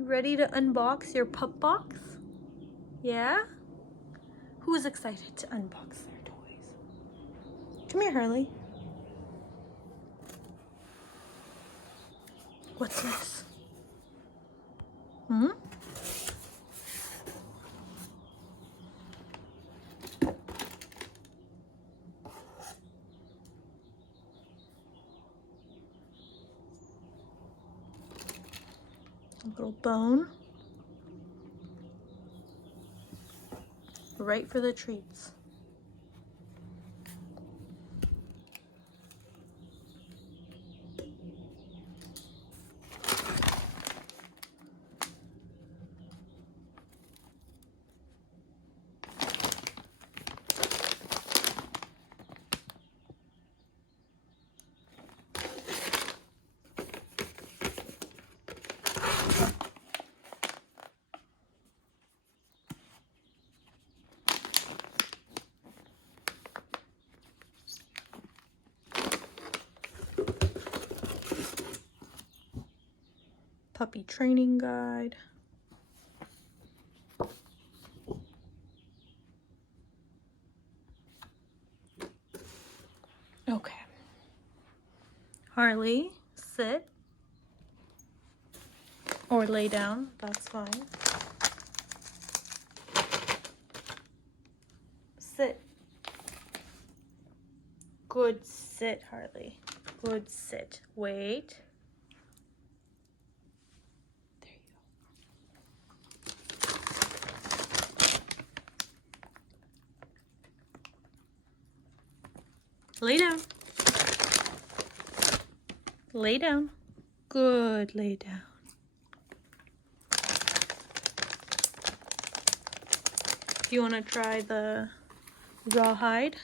You ready to unbox your pup box? Yeah? Who is excited to unbox their toys? Come here, Harley. What's this? Hmm? A little bone. Right for the treats. Puppy training guide. Okay. Harley, sit. Or lay down, that's fine. Sit. Good sit, Harley. Good sit. Wait. There you go. Lay down. Lay down. Good, lay down. Do you want to try the rawhide?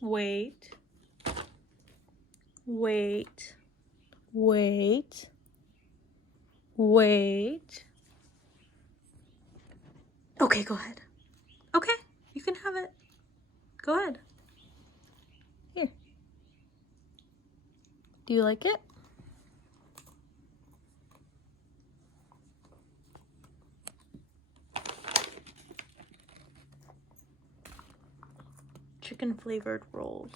Wait. Wait. Wait. Wait. Okay, go ahead. Okay, you can have it. Go ahead. Here. Do you like it? Chicken flavored rolls.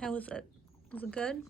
How was it? Was it good?